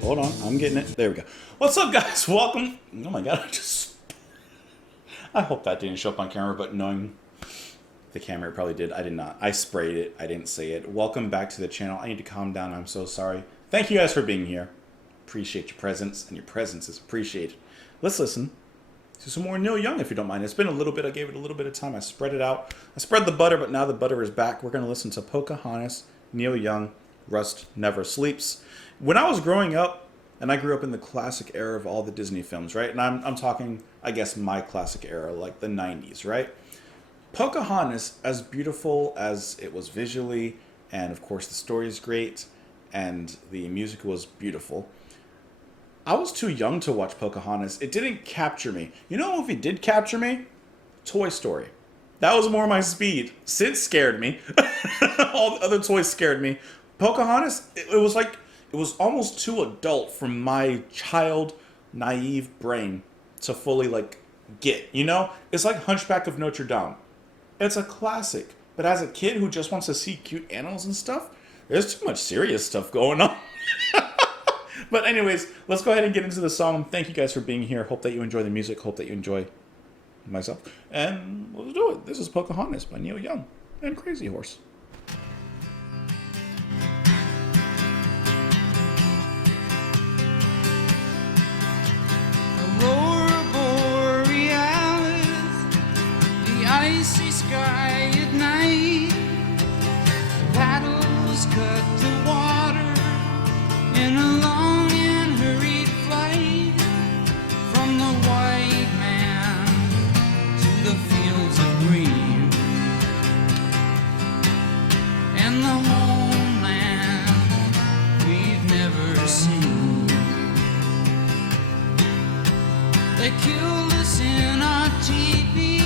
Hold on. I'm getting it. There we go. What's up, guys? Welcome. Oh my god, I hope that didn't show up on camera, but knowing the camera probably did. I did not. I sprayed it. I didn't say it. Welcome back to the channel. I need to calm down. I'm so sorry. Thank you guys for being here. Appreciate your presence, and your presence is appreciated. Let's listen to some more Neil Young, if you don't mind. It's been a little bit. I gave it a little bit of time. I spread it out. I spread the butter, but now the butter is back. We're going to listen to Pocahontas, Neil Young, Rust Never Sleeps. When I was growing up, and I grew up in the classic era of all the Disney films, right? And I'm talking, I guess, my classic era, like the 90s, right? Pocahontas, as beautiful as it was visually, and of course the story is great, and the music was beautiful, I was too young to watch Pocahontas. It didn't capture me. You know what movie did capture me? Toy Story. That was more my speed. Sid scared me. All the other toys scared me. Pocahontas, it was like, it was almost too adult for my child, naive brain to fully, like, get, you know? It's like Hunchback of Notre Dame. It's a classic. But as a kid who just wants to see cute animals and stuff, there's too much serious stuff going on. But anyways, let's go ahead and get into the song. Thank you guys for being here. Hope that you enjoy the music. Hope that you enjoy myself. And let's do it. This is Pocahontas by Neil Young and Crazy Horse. Icy sky at night, paddles cut the water in a long and hurried flight from the white man to the fields of green and the homeland we've never seen. They killed us in our teepee,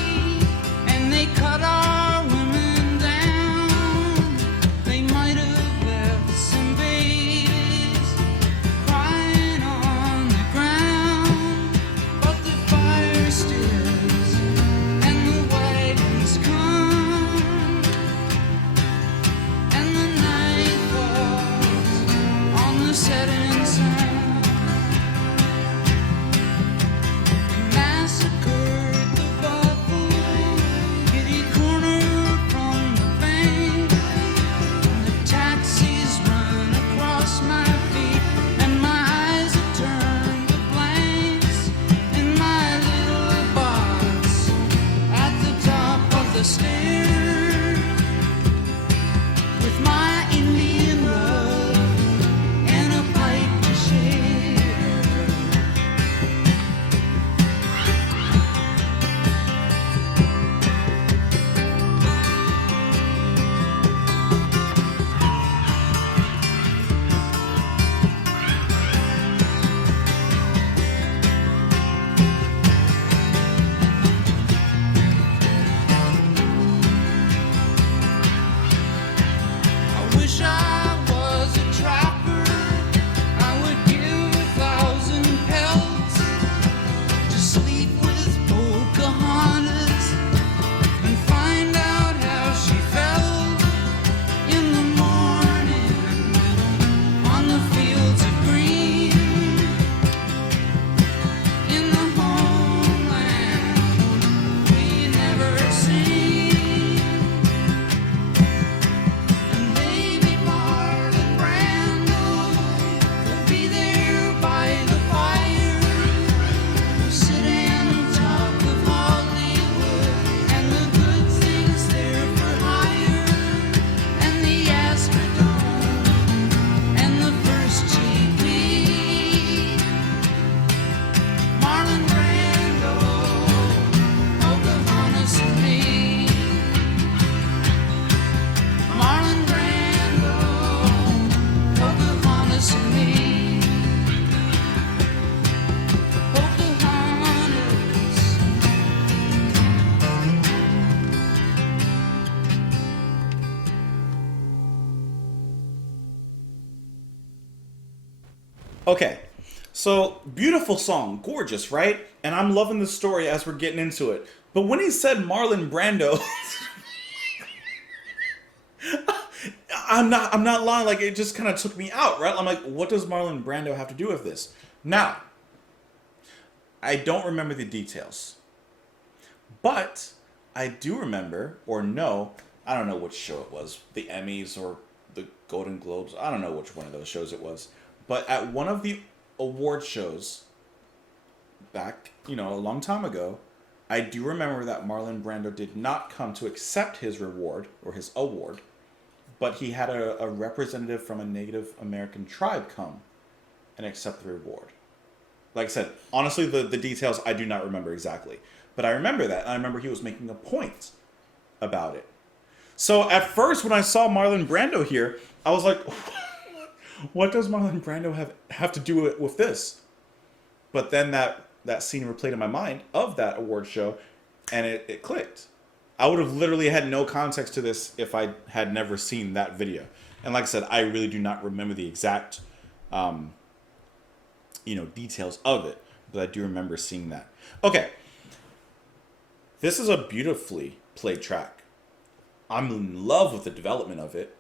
they cut our women down. They might have left some babies crying on the ground, but the fire stills and the wagons come, and the night falls on the setting sun. Okay, so beautiful song, gorgeous, right? And I'm loving the story as we're getting into it. But when he said Marlon Brando, I'm not lying. Like, it just kind of took me out, right? I'm like, what does Marlon Brando have to do with this? Now, I don't remember the details, but I do remember or know. I don't know which show it was, the Emmys or the Golden Globes. I don't know which one of those shows it was, but at one of the award shows back, a long time ago, I do remember that Marlon Brando did not come to accept his reward or his award, but he had a representative from a Native American tribe come and accept the reward. Like I said, honestly, the details I do not remember exactly. But I remember that. And I remember he was making a point about it. So at first, when I saw Marlon Brando here, I was like, what does Marlon Brando have to do with this? But then that scene replayed in my mind of that award show, and it clicked. I would have literally had no context to this if I had never seen that video. And like I said, I really do not remember the exact details of it, but I do remember seeing that. Okay, this is a beautifully played track. I'm in love with the development of it.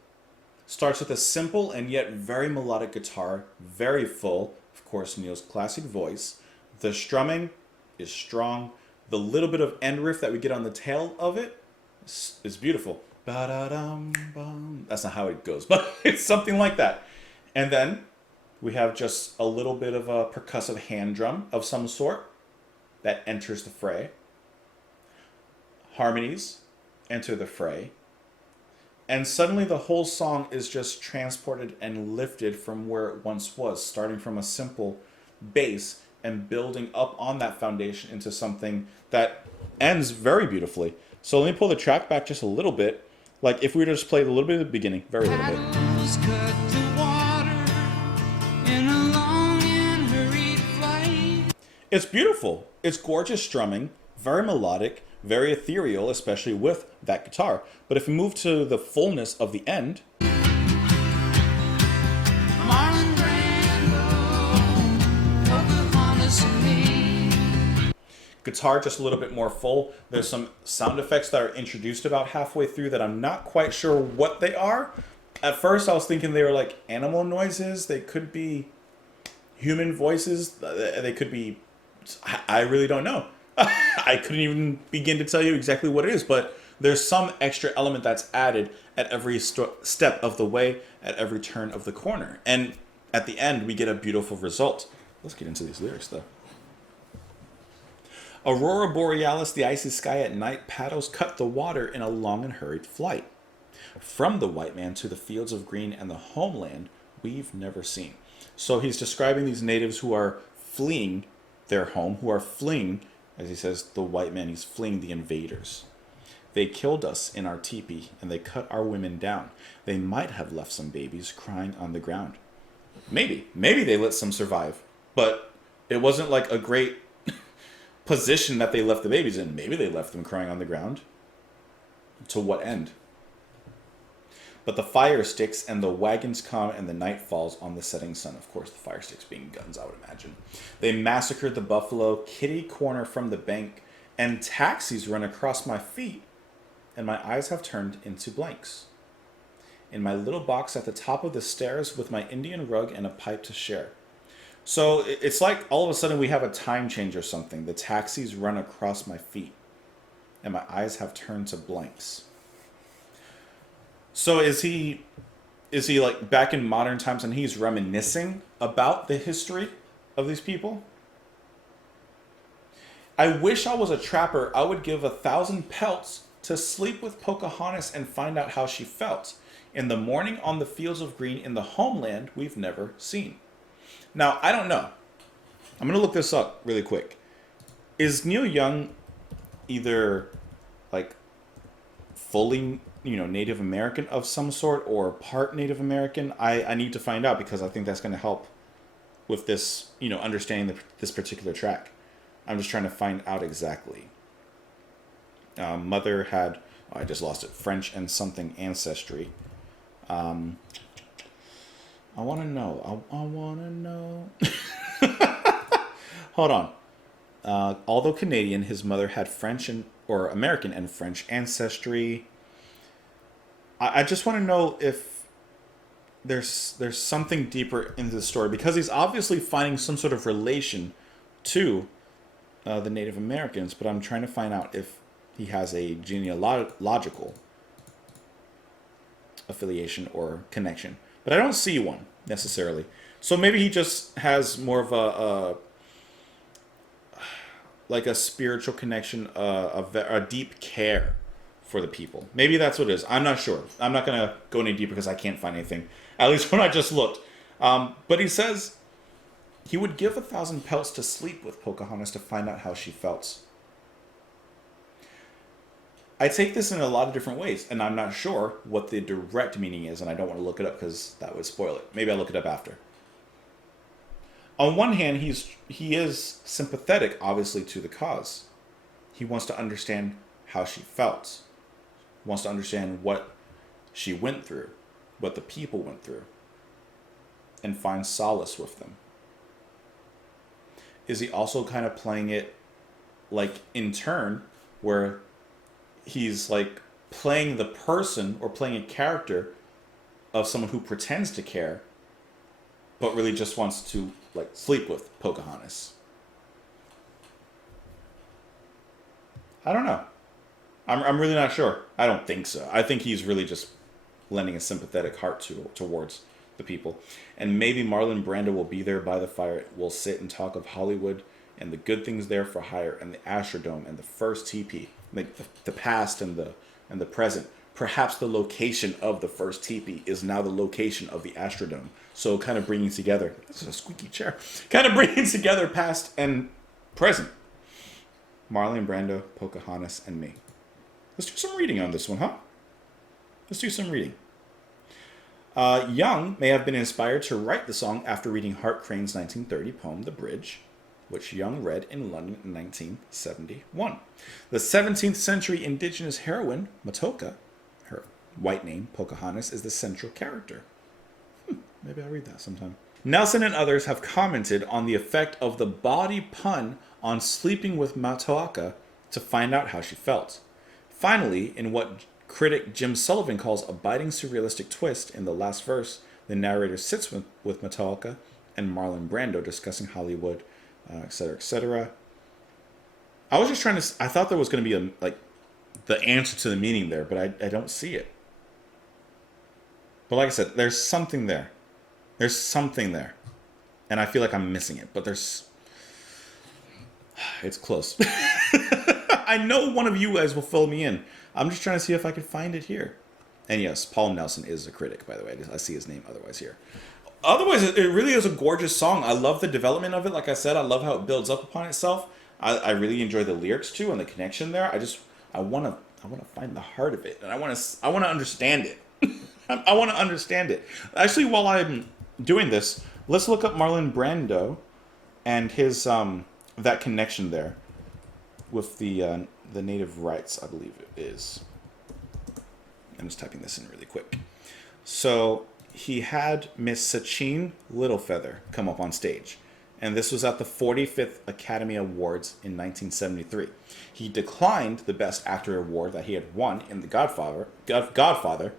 Starts with a simple and yet very melodic guitar, very full, of course, Neil's classic voice. The strumming is strong. The little bit of end riff that we get on the tail of it is beautiful. Ba-da-dum-bum. That's not how it goes, but it's something like that. And then we have just a little bit of a percussive hand drum of some sort that enters the fray. Harmonies enter the fray. And suddenly the whole song is just transported and lifted from where it once was, starting from a simple bass and building up on that foundation into something that ends very beautifully. So let me pull the track back just a little bit. Like if we were to just play a little bit at the beginning, very little bit. Paddles cut the water in a long and hurried flight. It's beautiful. It's gorgeous strumming, very melodic, very ethereal, especially with that guitar. But if we move to the fullness of the end, Marlon Brando, Pocahontas and me. guitar just a little bit more full. There's some sound effects that are introduced about halfway through that I'm not quite sure what they are. At first I was thinking they were like animal noises. They could be human voices. They could be... I really don't know. I couldn't even begin to tell you exactly what it is, but there's some extra element that's added at every step of the way, at every turn of the corner. And at the end, we get a beautiful result. Let's get into these lyrics, though. Aurora borealis, the icy sky at night, paddles cut the water in a long and hurried flight. From the white man to the fields of green and the homeland we've never seen. So he's describing these natives who are fleeing their home, who are fleeing, as he says, the white man, he's fleeing the invaders. They killed us in our teepee, and they cut our women down. They might have left some babies crying on the ground. Maybe they let some survive, but it wasn't like a great position that they left the babies in. Maybe they left them crying on the ground. To what end? But the fire sticks and the wagons come and the night falls on the setting sun. Of course, the fire sticks being guns, I would imagine. They massacred the buffalo, kitty corner from the bank, and taxis run across my feet, and my eyes have turned into blanks. In my little box at the top of the stairs with my Indian rug and a pipe to share. So it's like all of a sudden we have a time change or something. The taxis run across my feet, and my eyes have turned to blanks. So is he like back in modern times and he's reminiscing about the history of these people? I wish I was a trapper. I would give 1,000 pelts to sleep with Pocahontas and find out how she felt. In the morning on the fields of green in the homeland we've never seen. Now, I don't know. I'm going to look this up really quick. Is Neil Young either like fully Native American of some sort or part Native American? I need to find out because I think that's going to help with this, understanding this particular track. I'm just trying to find out exactly. Mother had, I just lost it, French and something ancestry. I want to know. I want to know. Hold on. Although Canadian, his mother had French American and French ancestry. I just want to know if there's something deeper into the story because he's obviously finding some sort of relation to the Native Americans, but I'm trying to find out if he has a genealogical affiliation or connection. But I don't see one necessarily. So maybe he just has more of a spiritual connection, a deep care for the people. Maybe that's what it is. I'm not sure. I'm not going to go any deeper because I can't find anything. At least when I just looked. But he says he would give 1,000 pelts to sleep with Pocahontas to find out how she felt. I take this in a lot of different ways, and I'm not sure what the direct meaning is, and I don't want to look it up because that would spoil it. Maybe I'll look it up after. On one hand, he is sympathetic, obviously, to the cause. He wants to understand how she felt. He wants to understand what she went through, what the people went through, and find solace with them. Is he also kind of playing it like in turn, where he's like playing the person or playing a character of someone who pretends to care, but really just wants to like sleep with Pocahontas? I don't know. I'm really not sure. I don't think so. I think he's really just lending a sympathetic heart towards the people. And maybe Marlon Brando will be there by the fire. We'll sit and talk of Hollywood and the good things there for hire and the Astrodome and the first TP. Like the past and the present. Perhaps the location of the first teepee is now the location of the Astrodome. So kind of bringing together, this is a squeaky chair, kind of bringing together past and present. Marlon Brando, Pocahontas, and me. Let's do some reading on this one, huh? Let's do some reading. Young may have been inspired to write the song after reading Hart Crane's 1930 poem, The Bridge, which Young read in London in 1971. The 17th century indigenous heroine, Matoaka, her white name, Pocahontas, is the central character. Maybe I'll read that sometime. Nelson and others have commented on the effect of the bawdy pun on sleeping with Matoaka to find out how she felt. Finally, in what critic Jim Sullivan calls a biting surrealistic twist, in the last verse, the narrator sits with Matoaka and Marlon Brando discussing Hollywood, etc., etc. I was just trying to... I thought there was going to be the answer to the meaning there, but I don't see it. But like I said, there's something there. There's something there. And I feel like I'm missing it, but there's... It's close. I know one of you guys will fill me in. I'm just trying to see if I can find it here. And yes, Paul Nelson is a critic, by the way. I see his name otherwise here. Otherwise, it really is a gorgeous song. I love the development of it. Like I said, I love how it builds up upon itself. I really enjoy the lyrics too and the connection there. I want to find the heart of it, and I want to understand it. I want to understand it. Actually, while I'm doing this, let's look up Marlon Brando and his that connection there with the native rights, I believe it is. I'm just typing this in really quick. So he had Miss Sachin Littlefeather come up on stage, and this was at the 45th Academy Awards in 1973. He declined the Best Actor award that he had won in The Godfather.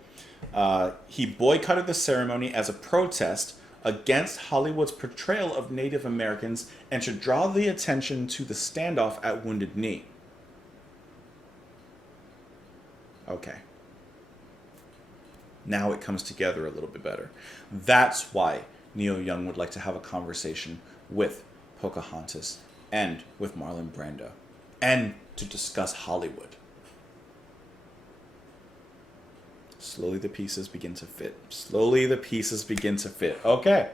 He boycotted the ceremony as a protest against Hollywood's portrayal of Native Americans and to draw the attention to the standoff at Wounded Knee. Okay. Now it comes together a little bit better. That's why Neil Young would like to have a conversation with Pocahontas and with Marlon Brando and to discuss Hollywood. Slowly the pieces begin to fit. Slowly the pieces begin to fit. Okay.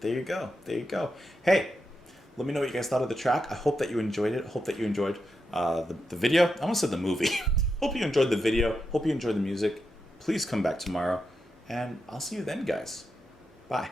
There you go. There you go. Hey, let me know what you guys thought of the track. I hope that you enjoyed it. I hope that you enjoyed the video. I almost said the movie. Hope you enjoyed the video. Hope you enjoyed the music. Please come back tomorrow. And I'll see you then, guys. Bye.